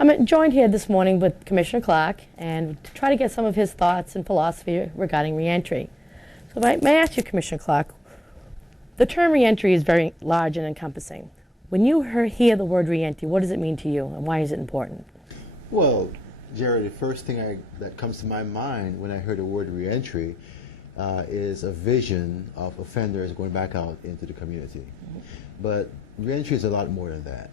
I'm joined here this morning with Commissioner Clarke and to try to get some of his thoughts and philosophy regarding reentry. So may I ask you, Commissioner Clarke, the term reentry is very large and encompassing. When you hear the word reentry, what does it mean to you and why is it important? Well, Jerry, the first thing that comes to my mind when I hear the word reentry is a vision of offenders going back out into the community. But reentry is a lot more than that.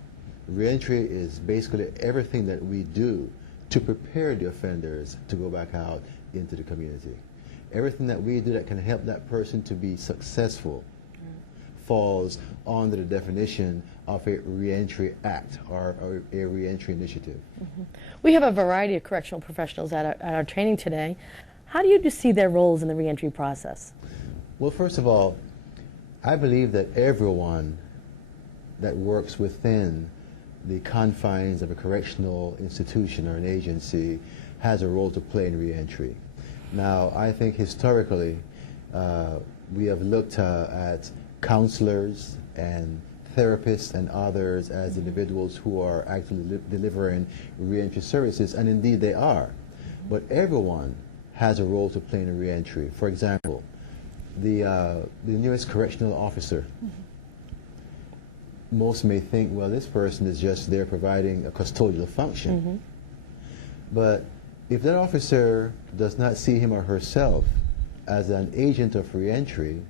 Reentry is basically everything that we do to prepare the offenders to go back out into the community. Everything that we do that can help that person to be successful falls under the definition of a reentry act or a reentry initiative. We have a variety of correctional professionals at our training today. How do you see their roles in the reentry process? Well, first of all, I believe that everyone that works within the confines of a correctional institution or an agency has a role to play in reentry. Now, I think historically we have looked at counselors and therapists and others as individuals who are actually delivering reentry services, and indeed they are. But everyone has a role to play in reentry. For example, the newest correctional officer. Most may think, well, this person is just there providing a custodial function. But if that officer does not see him or herself as an agent of reentry,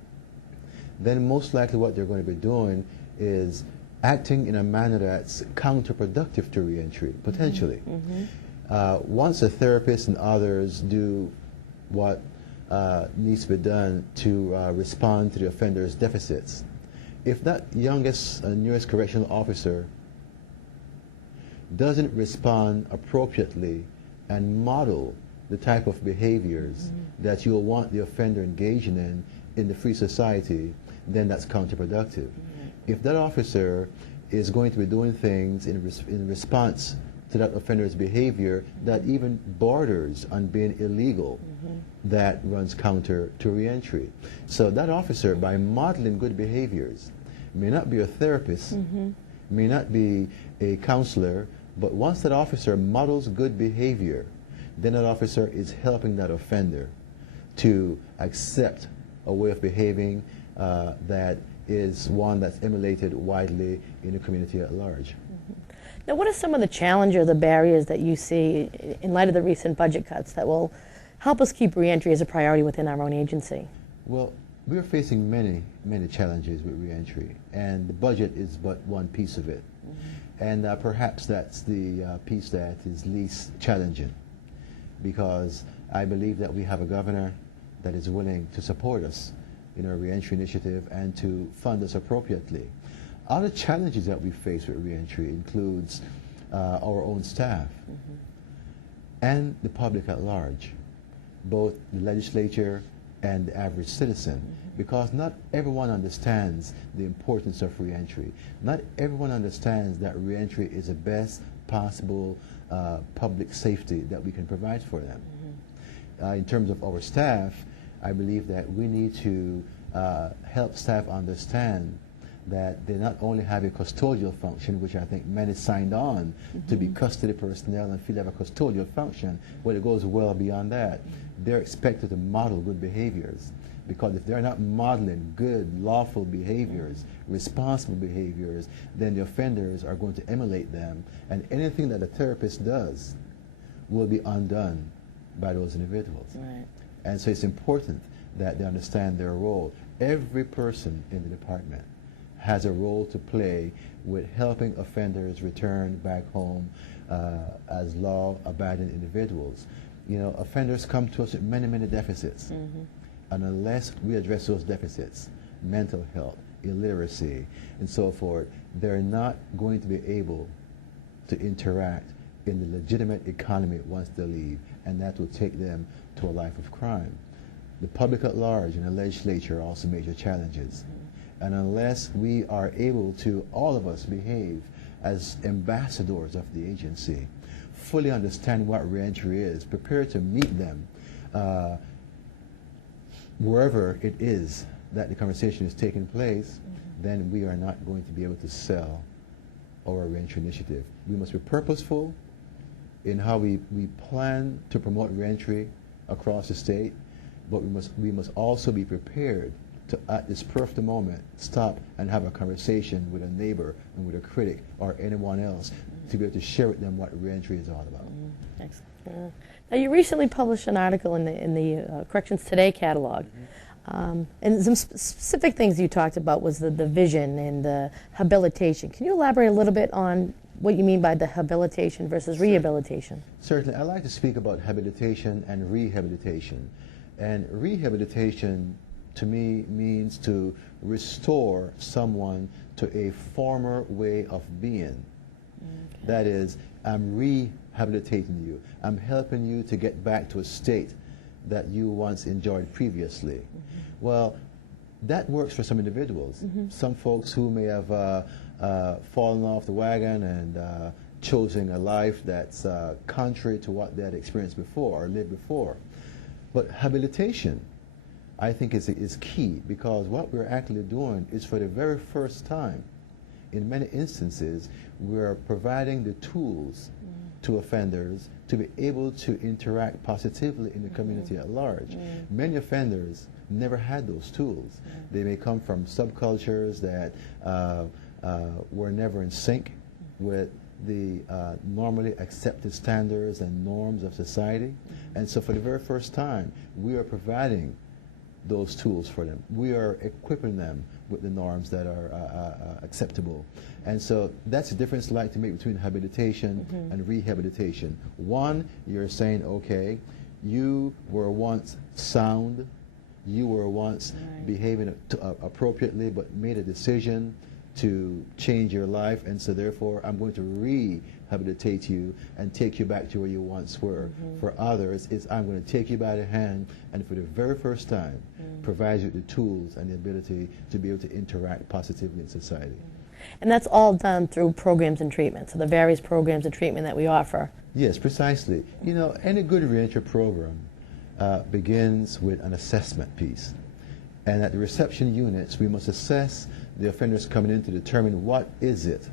then most likely what they're going to be doing is acting in a manner that's counterproductive to reentry, potentially. Once a therapist and others do what needs to be done to respond to the offender's deficits, if that youngest and newest correctional officer doesn't respond appropriately and model the type of behaviors that you'll want the offender engaging in the free society, then that's counterproductive. If that officer is going to be doing things in response to that offender's behavior that even borders on being illegal, that runs counter to reentry. So that officer, by modeling good behaviors, may not be a therapist, may not be a counselor, but once that officer models good behavior, then that officer is helping that offender to accept a way of behaving that is one that's emulated widely in the community at large. Now, what are some of the challenges or the barriers that you see in light of the recent budget cuts that will help us keep reentry as a priority within our own agency? Well, we're facing many challenges with reentry, and the budget is but one piece of it. And perhaps that's the piece that is least challenging, because I believe that we have a governor that is willing to support us in our reentry initiative and to fund us appropriately. Other challenges that we face with reentry includes our own staff and the public at large, both the legislature and the average citizen, because not everyone understands the importance of reentry. Not everyone understands that reentry is the best possible public safety that we can provide for them. In terms of our staff, I believe that we need to help staff understand that they not only have a custodial function, which I think many signed on to be custody personnel and feel they have a custodial function, but it goes well beyond that. They're expected to model good behaviors, because if they're not modeling good, lawful behaviors, responsible behaviors, then the offenders are going to emulate them, and anything that a therapist does will be undone by those individuals. And so it's important that they understand their role. Every person in the department has a role to play with helping offenders return back home as law-abiding individuals. You know, offenders come to us with many deficits. And unless we address those deficits, mental health, illiteracy, and so forth, they're not going to be able to interact in the legitimate economy once they leave, and that will take them to a life of crime. The public at large and the legislature are also major challenges. And unless we are able to, all of us, behave as ambassadors of the agency, fully understand what reentry is, prepare to meet them wherever it is that the conversation is taking place, then we are not going to be able to sell our reentry initiative. We must be purposeful in how we plan to promote reentry across the state, but we must also be prepared to, at this perfect moment, stop and have a conversation with a neighbor and with a critic or anyone else to be able to share with them what reentry is all about. Excellent. Now, you recently published an article in the Corrections Today catalog. And some specific things you talked about was the vision and the habilitation. Can you elaborate a little bit on what you mean by the habilitation versus rehabilitation? Certainly. I like to speak about habilitation and rehabilitation. And rehabilitation, to me, means to restore someone to a former way of being. Okay. That is, I'm rehabilitating you. I'm helping you to get back to a state that you once enjoyed previously. Well, that works for some individuals. Some folks who may have fallen off the wagon and chosen a life that's contrary to what they had experienced before or lived before. But habilitation, I think, is key, because what we're actually doing is, for the very first time, in many instances, we're providing the tools to offenders to be able to interact positively in the community at large. Many offenders never had those tools. They may come from subcultures that were never in sync with the normally accepted standards and norms of society. And so for the very first time, we are providing those tools for them. We are equipping them with the norms that are acceptable. And so that's the difference, like, to make between habilitation and rehabilitation. One, you're saying, okay, you were once sound, you were once behaving appropriately, but made a decision to change your life, and so therefore I'm going to rehabilitate you and take you back to where you once were. For others, it's I'm going to take you by the hand and for the very first time provide you the tools and the ability to be able to interact positively in society. And that's all done through programs and treatment, so the various programs and treatment that we offer. Yes, precisely. You know, any good reentry program begins with an assessment piece. And at the reception units, we must assess the offenders coming in to determine what is it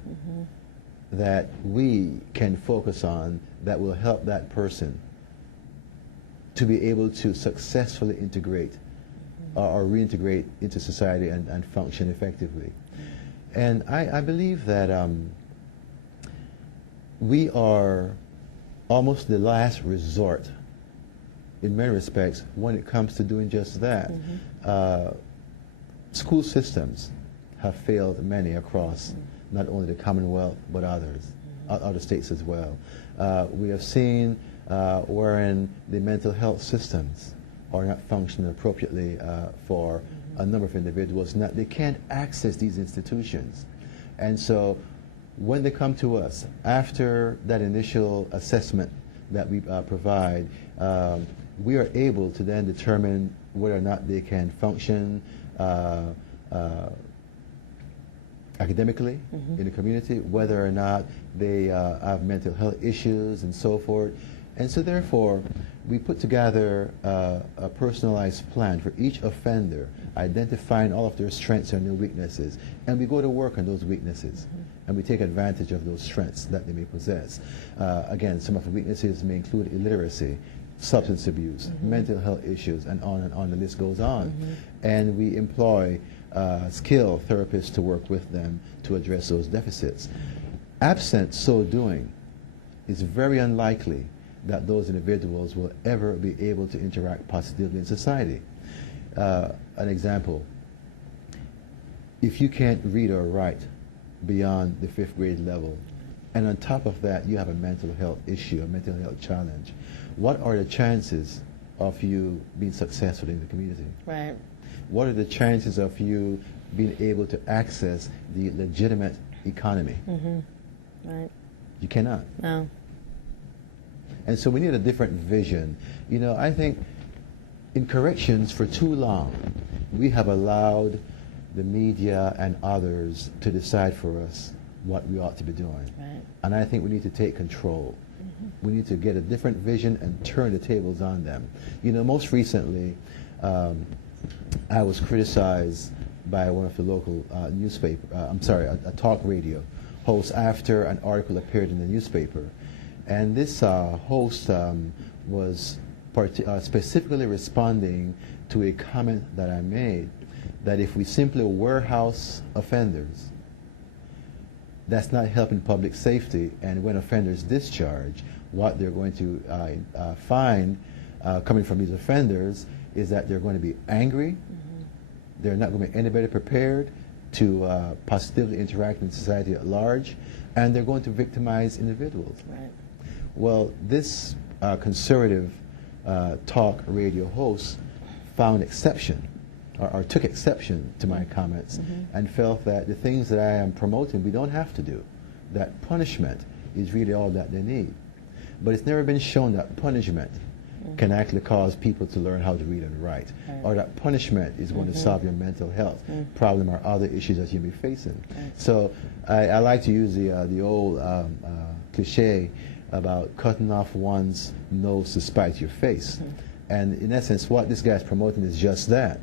that we can focus on that will help that person to be able to successfully integrate or reintegrate into society and function effectively. And I believe that we are almost the last resort in many respects when it comes to doing just that. School systems have failed many across not only the Commonwealth but others, other states as well. We have seen wherein the mental health systems are not functioning appropriately for a number of individuals. Now, they can't access these institutions. And so when they come to us, after that initial assessment that we provide, we are able to then determine whether or not they can function academically in the community, whether or not they have mental health issues and so forth. And so therefore, we put together a personalized plan for each offender, identifying all of their strengths and their weaknesses. And we go to work on those weaknesses. And we take advantage of those strengths that they may possess. Again, some of the weaknesses may include illiteracy, substance abuse, mental health issues, and on the list goes on. And we employ skilled therapists to work with them to address those deficits. Absent so doing, it's very unlikely that those individuals will ever be able to interact positively in society. An example, if you can't read or write beyond the 5th grade level, and on top of that you have a mental health issue, a mental health challenge, what are the chances of you being successful in the community? Right. What are the chances of you being able to access the legitimate economy? Right. You cannot. No. And so we need a different vision. You know, I think in corrections for too long, we have allowed the media and others to decide for us what we ought to be doing. Right. And I think we need to take control. We need to get a different vision and turn the tables on them. You know, most recently, I was criticized by one of the local a talk radio host after an article appeared in the newspaper. And this host was specifically responding to a comment that I made, that if we simply warehouse offenders, that's not helping public safety, and when offenders discharge, what they're going to find coming from these offenders is that they're going to be angry, they're not going to be anybody prepared to positively interact in society at large, and they're going to victimize individuals. Right. Well, this conservative talk radio host found exception, or took exception to my comments, and felt that the things that I am promoting we don't have to do, that punishment is really all that they need. But it's never been shown that punishment can actually cause people to learn how to read and write, or that punishment is going to solve your mental health problem or other issues that you may be facing. So I like to use the old cliche about cutting off one's nose to spite your face. And in essence, what this guy's promoting is just that.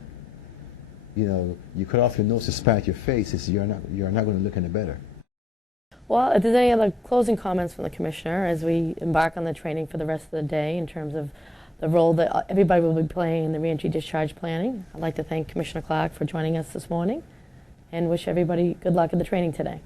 You know, you cut off your nose to spite your face, you're not going to look any better. Well, if there's any other closing comments from the Commissioner as we embark on the training for the rest of the day in terms of the role that everybody will be playing in the reentry discharge planning, I'd like to thank Commissioner Clarke for joining us this morning and wish everybody good luck in the training today.